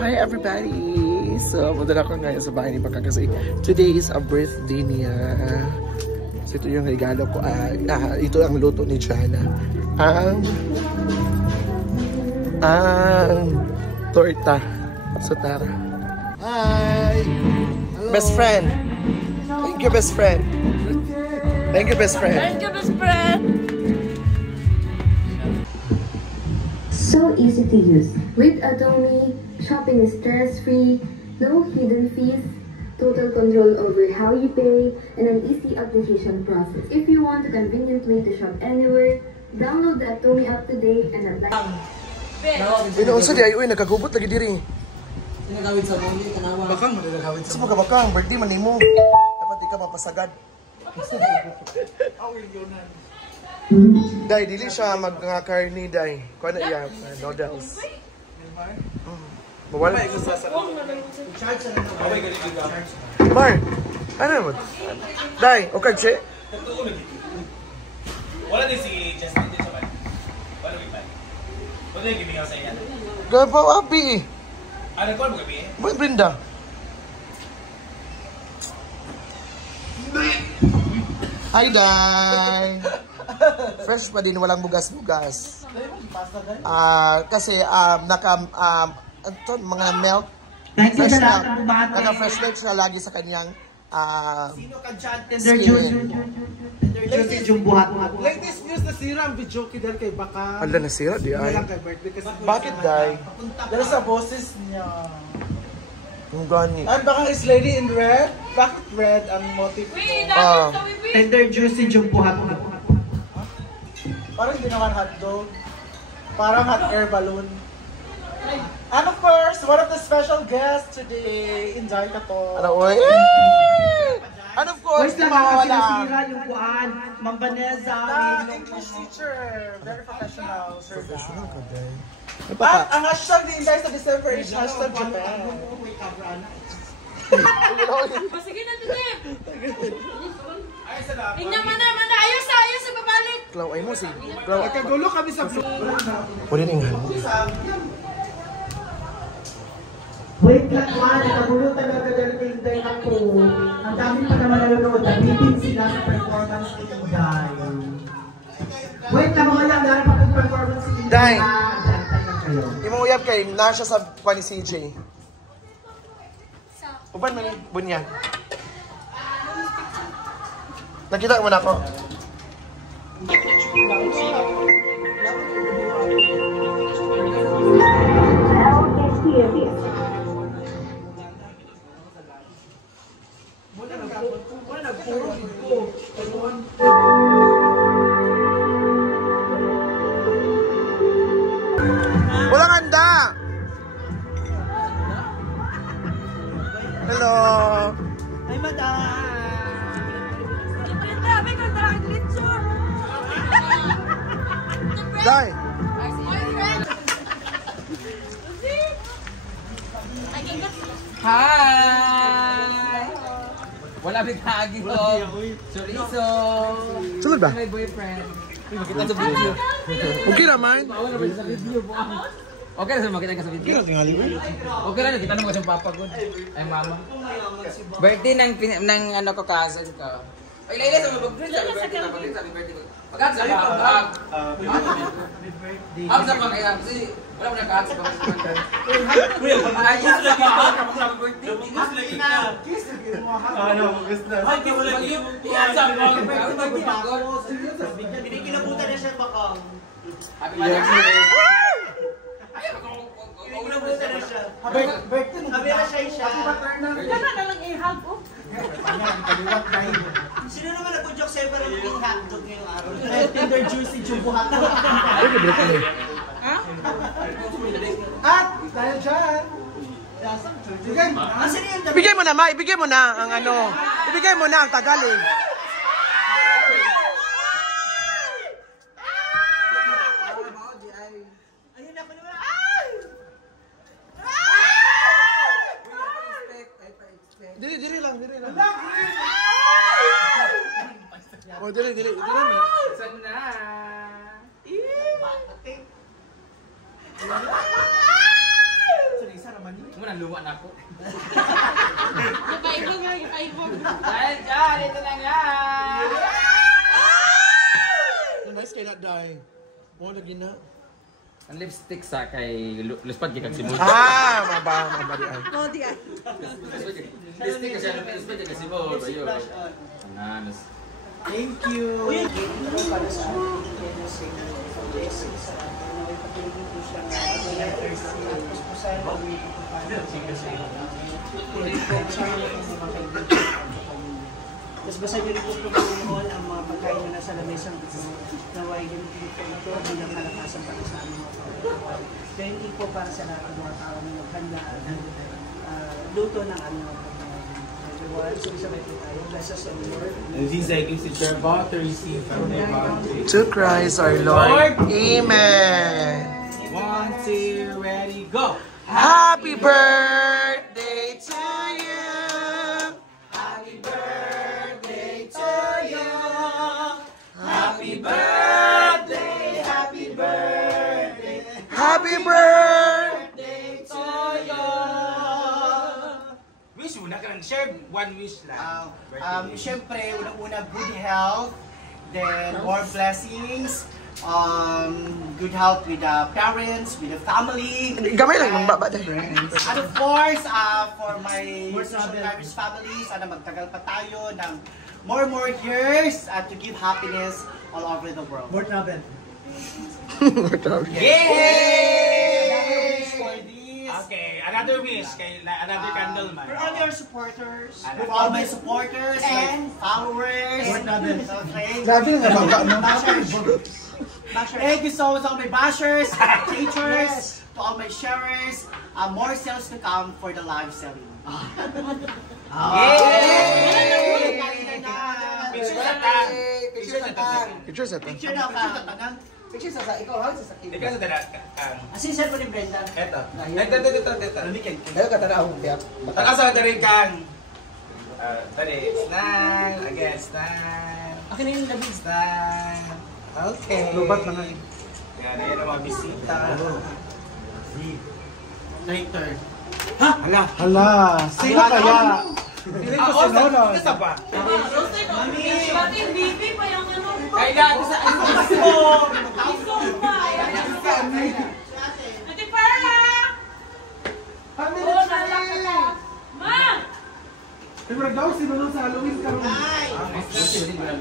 Hi everybody! So, punta ako ngayon sa bahay ni Baka kasi today is a birthday niya. So, ito yung regalo ko. Ito ang luto ni Jana. Ang torta. So, tara. Hi! Hello. Best friend! Thank you, best friend! Thank you, best friend! Thank you, best friend! So easy to use. With Atomy, shopping is stress-free, no hidden fees, total control over how you pay, and an easy application process. If you want a convenient way to shop anywhere, download the Atomy app today and apply. Unsa di ay nagkagubot lagi diri. Sinagawid sa muli, kanawa. Bakang, sa mga bakang, birthday man nimo. Dapat di ka mapasagad. Dai, dili siya mag-karni, dai. Kuha na iya, noodles. Mawala. Mar, ano naman? Dai, okay, che? Wala din si Justin dito ba? Wala din ba? Wala din gibingaw sa iya. Gabaw, abi. Ano ko mo gabi? Buwan, Brenda. Hi, Dai. Fresh pa din, walang bugas-bugas. Kasi mga milk. Fresh milk. Naka-fresh milk siya lagi sa kanyang Sino ka dyan? Tender juice. Tender juice yung buhat. Latest news na sira ang video dahil kay Baka. Ala, nasira di ay. Lang kay birthday kasi. Bakit, Dai? Dahil sa boses niya. Ang gani. At Baka is lady in red. Bakit red ang motif? Tender juice yung buhat. Parang hindi naman hotdog. Parang hot air balloon. And of course, one of the special guests today, Inday Kato. Ano, oy? And of course, Wait lang, nakasira yung buhan. Ma'am Vanessa. The English teacher. Very professional. Sir Professional ka, Dai. At ang hashtag ni Inday sa December is hashtag Japan. Sige na, Tite! Tingnan mo na, ayos sa babalik! Klaw, ay mo si. Klaw. Nagkagulo kami sa blue. Pwede rin nga. Wait lang man, nakabulutan na kadali kay Inday ako. Ang dami pa naman nanonood. Nabitin sila sa performance ni Inday. Wait lang mga lang, dahil pa kong performance ni Inday. Day. Imong uyab kay na siya sa kuha ni CJ. Uban man bunyag. Nakita mo na ako. Walang handa! Hello! Ay, madam! Grabe ka, dahil lechon! Dai! Hi! Wala bitagi ko. Chorizo. Sulod ba? My boyfriend. Makita sa video. Okay naman. Okay na sa makita ka sa video. Okay lang, kita naman kasi yung papa ko. Ay mama. Birthday ng ano ko, cousin ko. Ay, Layla, sa mag-birthday. Sabi birthday ko. Pagkat sa bag. Ang sa mga kasi wala mo nakahat sa bag. Ayos lagi ba? Kapag sa birthday. Kiss lagi na. Kiss lagi mo. Ano, gusto na. Ay, kiss lagi. Yan sa bag. Binikilabutan na siya baka. Happy birthday. Ay, Binikilabutan na siya. Birthday mo. Sabi na siya. Gana na lang i-hug, oh! Sino naman nag-joke sa'yo pero yung hotdog ngayong araw? Tender juicy yung buhat. At, dahil dyan. Asan yun? Ibigay mo na, Ma. Ibigay mo na ang ano. Ibigay mo na ang Tagalog. Ayun ako naman. Dili lang. Oh, dili. Saan na? Sorry, Muna luma na ako. Nakaibog nga, nakaibog. Dahil dyan, ito na nga. Nice kay not die. Mo lagi na. Ang lipstick sa kay Luspad kay Kagsimod. Maba di ay. Oh, di ay. Lipstick kasi Luspad kay Kagsimod. Ayun. Nanas. Thank you. Para sa ating blessings sa atin. Naway papiligin ko siya na letters. Tapos po sana gawin ko pa sa ulit po sa mga kaibigan. Tapos basta nyo rin po Panginoon ang mga pagkain na nasa lamesang ito. Naway din po ito bilang kalakasan para sa aming mga pagkain. Thank you po para sa lahat ng mga tao na maghanda ng luto ng aming mga everyone. So isabay po tayo. Bless us, O Lord. And these I give to your about to receive from the bounty. To Christ our Lord. Amen. 1, 2, ready, go! Happy birthday to you. Happy birthday to you. Happy birthday, happy birthday, Happy birthday. birthday to you. Wish mo na ka share one wish lang. Siyempre, unang-una, good health, then more blessings, good health with the parents, with the family. Gamay lang ng baba dahil. And of course, for my Irish family, sana magtagal pa tayo ng more years to give happiness all over the world. More travel. Yay! Another wish for this. Okay, another wish, another candle man. For all your supporters, for all my supporters, and followers, friends, Grabe na nga baka no? bashers. Thank you so much to all my bashers, teachers, to all my sharers. More sales to come for the live selling. Yay! Picture sa tang. Picture set. Picture na ka. Picture sa ikaw, ha? Sa sakit. Ikaw sa dala. Assistant ko ni Brenda. Eto. Ito. Ayaw ka tanaw. Tanaw sa daring kang. Dali. Snang. Again, snang. Akin na yung labig. Snang. Okay. Lubat na nga. Yan, yan ang mga bisita. Later. Hala, sino kaya? Hindi ko sinunod. Isa pa. Mami! Pati yung bibi pa yung ano. Kailangan sa Iso pa! Ate Parla! Oh, nalakala! Ma! Pero daw sinunod sa Halloween karon.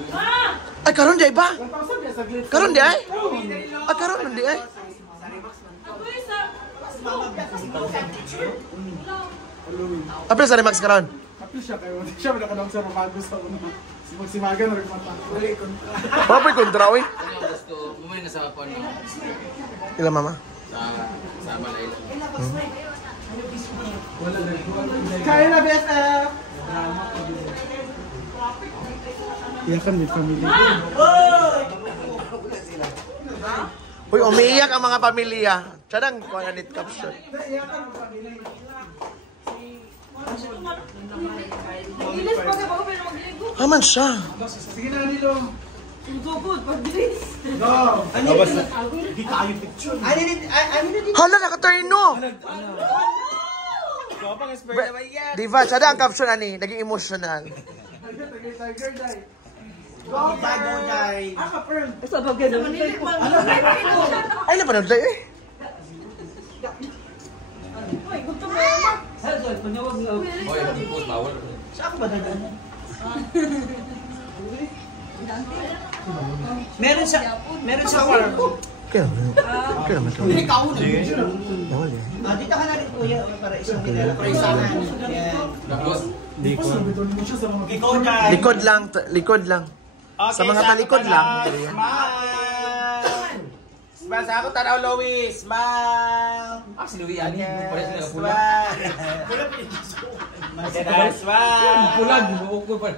Ma! Ay, karon di ay ba? 1,000 sa glitz. Karon di ay? Ah, karon di ay? Ako isa! Apil sa Remax karon. Apil siya kayo. Siya ba nakadang sa Romago sa una. Magsimagan na rin mata. Papoy kontra oy. Ano gusto? Bumay na sa phone mo. Ila mama. Sa Malayla. Kaya na BFF! Iyakan din family. Uy, umiiyak ang mga pamilya. Tsadang ko na nit caption. Ilis pa ka bago pero magligo. Haman siya. Sige na nilo. Gugod, pag-bilis. Go! Hindi tayo picture. Hala, nakaterno. Kapag expert naman yan. Diva, tsada ang caption ani, naging emotional. Tiger die. Go, bago dahil. Aka Pearl. Ay, napanood tayo eh. Uy, gusto mo yan. Hoy, mag-post bawal. Saan ka ba dagan? Meron sa farm. Kaya naman ito. Hindi ka una. Bawal eh. Dito ka na rin kuya para isang nila. Para isahan. Yan. Tapos, Sabiton mo siya sa mga Ikaw dahil. Likod lang. Okay, Sa mga talikod lang. Smile! Smile sa ako, tanaw, Lois. Smile! si Louie ani, pares na pula. Smile! Smile! Pulag, bubuok ko pa.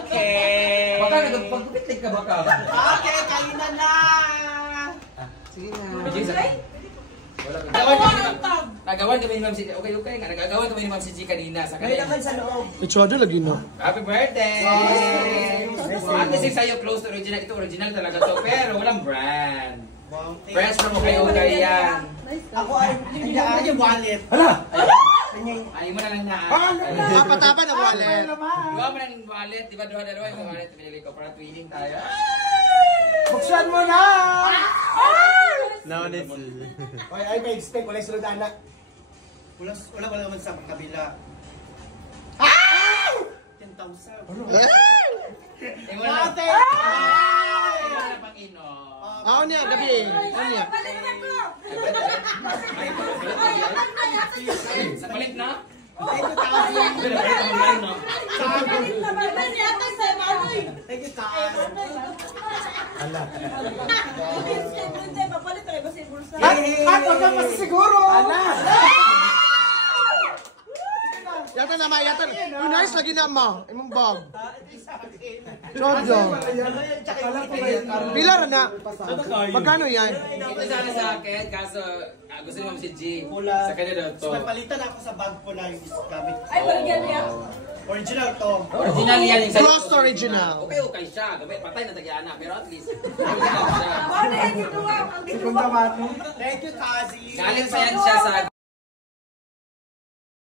Okay! Baka nagpagpitik ka baka. Okay, kayo na na. Sige na. Wala ka. Nagawan kami ni Ma'am si okay nga nagagawan kami ni Ma'am si G kanina sa kanila. Kailangan sa loob. Itswado lagi no. Happy birthday! At least sa'yo close to original. Ito original talaga to pero walang brand. Fresh from kay Ugay yan. Ako ay hindi yung wallet. Hala! Ay mo na lang na. Tapa-tapa na wallet. Duha mo na ng wallet, di ba? Duha-dalawa yung wallet pinili ko para twinning tayo. Buksan mo na! No, this Ay, may expect. Wala sunod anak. Wala naman sa kabila. 10,000. Ay mo na lang. Ate! Ay mo na lang pang ino. Ako niya, gabi. Ano niya? Sa palit na? Thank you, Tazi. Thank you, Tazi. At huwag kang masisiguro! Yata na, yata na. Yung nice lagi na mo. Imong bag. Jojo. Pilar na. Magkano yan? Ito sana sa akin, kaso gusto ni Ma'am si G. Sa kanya daw to. So, palitan ako sa bag ko na yung gamit ko. Ay, balagyan niya. Original to. Original yan yung Close to original. Okay siya. Gabay, patay na tagyana. Pero at least, original siya. Ano yung ginawa? Ang ginawa. Punta man. Thank you, Tazi. Galing pa yan siya sa